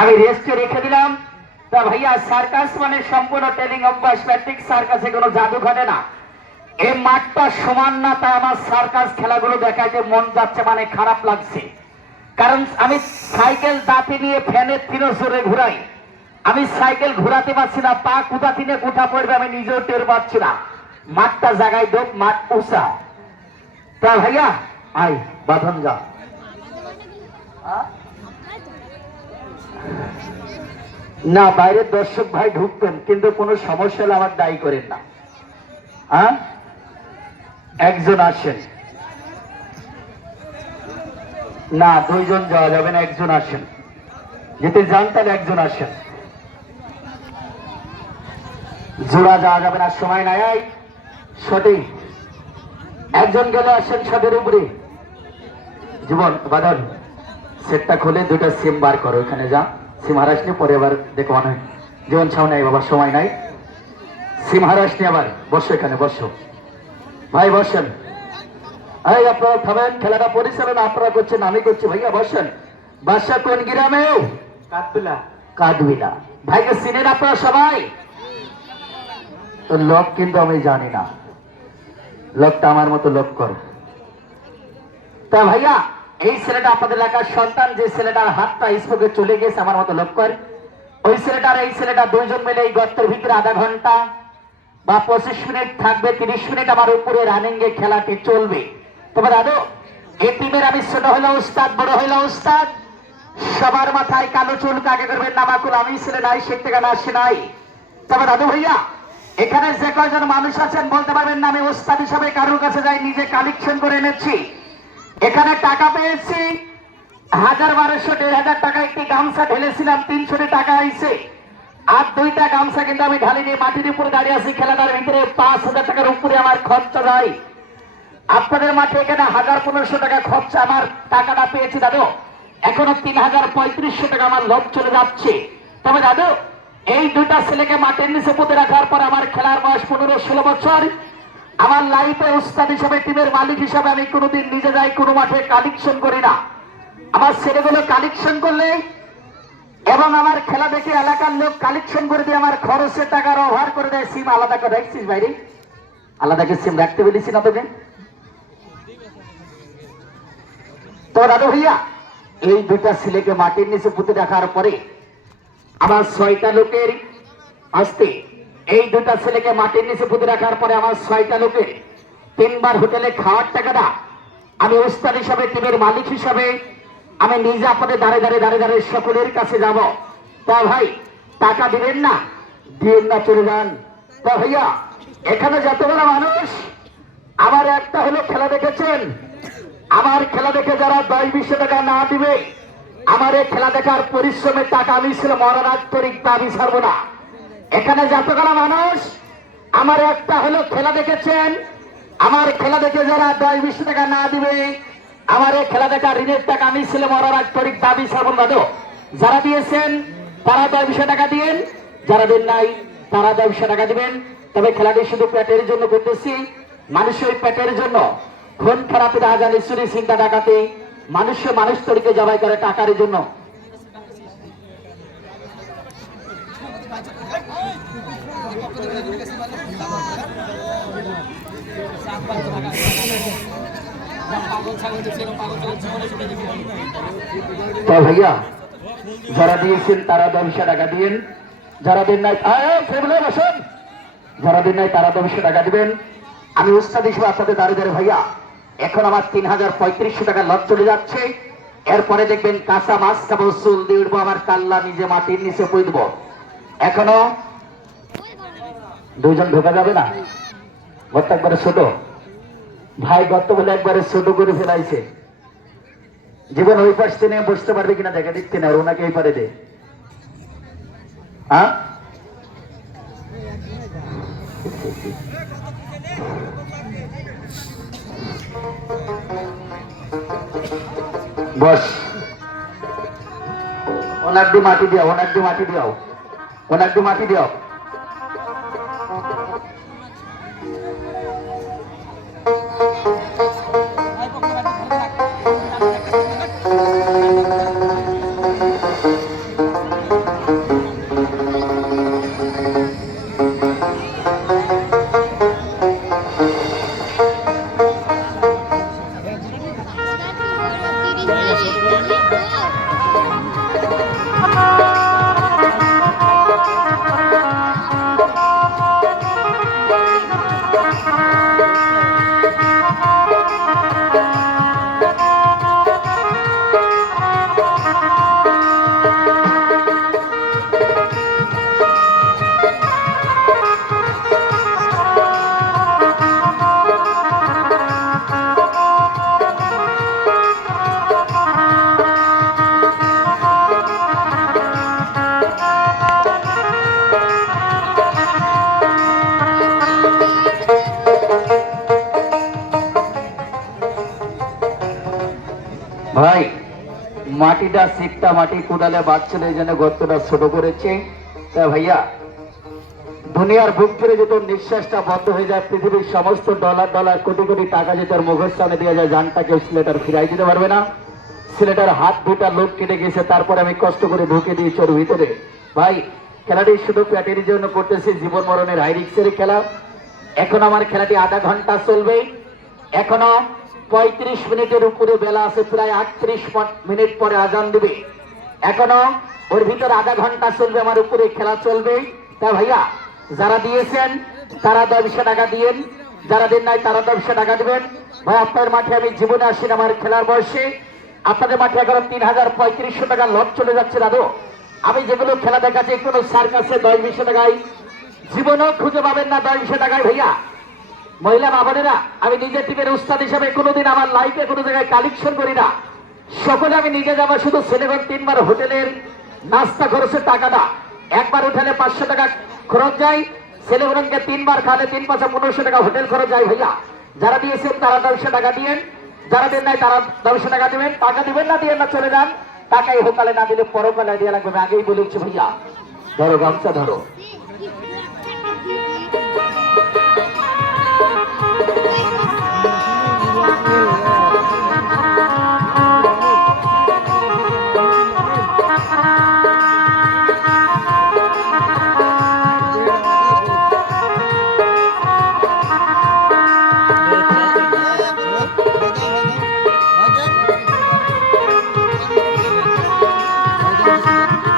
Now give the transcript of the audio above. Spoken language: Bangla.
আমি রেস্টে রেখে দিলাম। তা ভাইয়া সার্কাস মানে সম্পূর্ণ টেলিং অভ্যাস প্র্যাকটিক সার্কাসে কোনো জাদু ঘটে না। এই মাঠটা সমান না, তাই আমার সার্কাস খেলাগুলো দেখাইতে মন যাচ্ছে মানে খারাপ লাগছে। কারণ আমি সাইকেল দাঁতে নিয়ে ফ্যানের তিনো জোরে ঘুরাই। আমি সাইকেল ঘোরাতে পারছি না, পা কোথা থেকে কোথা পড়বে, আমি নিজেও টের পাচ্ছি না। মাঠটা জাগাই দোক মাঠ উষা তা ভাইয়া আই বাঁধন যা। না, বাইরের দর্শক ভাই ঢুকবেন, কিন্তু কোনো সমস্যা হলে আমার দায়ী করেন না। হ্যাঁ? একজন আসেন। না, দুইজন যাওয়া যাবে না, একজন আসেন। যেতে যান, তাহলে একজন আসেন। জোড়া যাওয়া যাবে না, সময় নাই আই সঠিক। একজন গেলে আসেন সদের উপরে। জীবন বাদল সেটটা খুলে দুটো সিম বার করো এখানে যা। সিম হারাস নিয়ে পরে আবার দেখো অনেক জীবন ছাও নাই বাবা সময় নাই। সিম হারাস নিয়ে আবার বসো এখানে বসো। ভাই বসেন। এই আপনারা থামেন খেলাটা পরিচালনা আপনারা করছেন আমি করছি। ভাইয়া বসেন। বাসা কোন গ্রামেও কাতবিলা কাদবিলা ভাইকে চিনেন আপনারা সবাই? তো লোক কিন্তু আমি জানি না। লোকটা আমার মতো লোক করে। তা ভাইয়া এই ছেলেটা আপনাদের এলাকার সন্তান, যে ছেলেটার হাতটা স্পোকে চলে গেছে, আমার মতো লোক করে। ওই ছেলেটার, এই ছেলেটা দুইজন মিলে এই গর্তের ভিতরে আধা ঘণ্টা বা পঁচিশ মিনিট থাকবে, তিরিশ মিনিট আমার উপরে রানিং এ খেলাটি চলবে। তবে দাদু এই টিমের আমি ছোট হইল উস্তাদ বড় হইল উস্তাদ সবার মাথায় কালো চুল, কাকে করবেন নামাকুল আমি ছেলে নাই, সে থেকে না আসে নাই। তবে দাদু ভাইয়া, এখানে যে কয়জন মানুষ আছেন, বলতে পারবেন না, আমি ওস্তাদ হিসাবে কারোর কাছে যাই, নিজে কালেকশন করে এনেছি। এখানে টাকা পেয়েছি। হাজার বারোশো, দেড় হাজার টাকা একটি গামছা ঢেলেছিলাম তিনশো টাকা আইছে। আর দুইটা গামছা কিন্তু আমি ঢালিনি মাটির উপরে দাঁড়িয়ে আছি, খেলাটার ভিতরে পাঁচ হাজার টাকার উপরে আমার খরচা যায় আপনাদের মাঠে এখানে হাজার পনেরোশো টাকা খরচা আমার টাকাটা পেয়েছি, দাদু। এখনও তিন হাজার পঁয়ত্রিশশো টাকা আমার লোভ চলে যাচ্ছে। তবে দাদু, এই দুইটা ছেলেকে মাঠের নিচে পুঁতে রাখার পর আমার খেলার বয়স পনেরো, ষোলো বছর। আমার লাইফে উস্তাদ হিসাবে, টিমের মালিক হিসাবে আমি কোনোদিন নিজে যাই, কোনো মাঠে কালেকশন করি না। আমার ছেলেগুলো কালেকশন করলে এবং আমার খেলা দেখে এলাকার লোক কালেকশন করে দিয়ে আমার খরচের টাকার অভার করে দেয় সিম আলাদা করে। দেখছিস বাইরে আলাদা করে সিম রাখতে বলেছি না তোকে? তো দাদু ভাইয়া, এই দুটা ছেলেকে মাটির নিচে পুঁতে রাখার পরে আমার ছয়টা লোকের আসতে এই দুটা ছেলেকে মাটির নিচে পুঁতে রাখার পরে আমার ছয়টা লোকের তিনবার হোটেলে খাওয়ার টাকাটা আমি ওস্তাদ হিসাবে, টিমের মালিক হিসাবে, আমি নিজে আপনাদের দাঁড়ে দাঁড়িয়ে দাঁড়িয়ে দাঁড়িয়ে সকলের কাছে যাব। তা ভাই, টাকা দিবেন না? দিন না, চলে যান। তা ভাইয়া, এখানে যতগুলো মানুষ, আমার একটা হলো খেলা দেখেছেন? আমার খেলা দেখে যারা দশ বিশ টাকা না দিবে, আমার এই খেলা দেখার পরিশ্রমের টাকা আমি ছিল মরার তরিক দাবি ছাড়বো না। এখানে যতগুলো মানুষ, আমার একটা হলো খেলা দেখেছেন। আমার খেলা দেখে যারা দশ বিশ টাকা না দিবে, আমার এই খেলা দেখা ঋণের টাকা আমি ছিল মরার তরিক দাবি ছাড়বো না যারা দিয়েছেন, তারা দশ বিশ টাকা দিয়েন। যারা দেন নাই, তারা দশ বিশ টাকা দিবেন। তবে খেলাটি শুধু পেটের জন্য করতেছি, মানুষের পেটের জন্য। খুন খারাপে রাজা নিশ্চয়ই চিন্তা, ডাকাতে, মানুষ মানুষ তরিকে জবাই করে টাকার জন্য। ভাইয়া, যারা দিয়েছেন তারা টাকা দিয়েন। যারা নাই বসেন। যারা নাই তারা টাকা দিবেন। আমি আপনাদের দাঁড়িয়ে ভাইয়া, এখন আমার তিন হাজার পঁয়ত্রিশশো টাকা লট চলে যাচ্ছে। এরপরে দেখবেন কাঁচা মাছ খাব, চুল দিয়ে উঠবো আমার কাল্লা নিজে মাটির নিচে পুঁই দেবো। এখনও দুজন ঢোকা যাবে না? ছোট। ভাই গর্ত বলে একবারে ছোট করে ফেলাইছে। জীবন ওই পাশ থেকে বসতে পারবে কিনা দেখা দিচ্ছে না ওনাকে এই পারে দে। হ্যাঁ বস। ওনার দিয়ে মাটি দিও ওনার দিয়ে মাটি দিও ওনার দিয়ে মাটি দিও মাটিটা সিটটা মাটি কোদালে বাচ্চলে এই জন্য গর্তটা ছোট করেছে। তা ভাইয়া, দুনিয়ার বুক ফিরে যেত নিঃশ্বাসটা বন্ধ হয়ে যায়, পৃথিবীর সমস্ত ডলার ডলার, কোটি কোটি টাকা যে তার মুখের সামনে দিয়ে যায়, জানটা কেউ সিলেটার ফিরাই দিতে পারবে না। সিলেটার হাত দুটা লোক কেটে গেছে, তারপরে আমি কষ্ট করে ঢুকে দিয়েছি ওর ভিতরে। ভাই, খেলাটি শুধু প্যাটের জন্য করতেছি, জীবন মরণের হাই রিক্সের খেলা। এখন আমার খেলাটি আধা ঘণ্টা চলবে। এখনও পঁয়ত্রিশ মিনিটের উপরে বেলা আছে, প্রায় আটত্রিশ মিনিট পরে আজান দেবে। এখনও ওর ভিতরে আধা ঘণ্টা চলবে, আমার উপরে খেলা চলবে। তা ভাইয়া, যারা দিয়েছেন, তারা দশশো টাকা দিয়েন। যারা দেন নাই, তারা দশশো টাকা দেবেন। ভাই, আপনার মাঠে আমি জীবনে আসি আমার খেলার বয়সে। আপনাদের মাঠে এখন তিন হাজার পঁয়ত্রিশশো টাকা লট চলে যাচ্ছে, দাদু। আমি যেগুলো খেলা দেখাচ্ছি, কোনো সার্কাসে দশ বিশো টাকায়। জীবনেও খুঁজে পাবেন না দশ বিশো টাকায়, ভাইয়া। মহিলা মা বোনেরা, আমি নিজের টিমের উস্তাদ হিসাবে কোনোদিন আমার লাইফে কোনো জায়গায় কালেকশন করি না। সকলে আমি নিজে যাব, শুধু ছেলেগঞ্জ তিনবার হোটেলের নাস্তা খরচের টাকাটা একবার উঠালে পাঁচশো টাকা খরচ যায় ছেলেগুলোকে তিনবার খালে তিন পাঁচশো পনেরোশো টাকা হোটেল খরচ যায় ভাইয়া। যারা দিয়েছেন তারা দশশো টাকা দিয়েন, যারা দেন নাই তারা দশশো টাকা দিবেন। টাকা দিবেন না দিয়ে না, চলে যান। টাকাই হোকালে না দিলে পরকালে দিয়ে লাগবে আগেই বলেছি ভাইয়া। ধরো গামছা ধরো।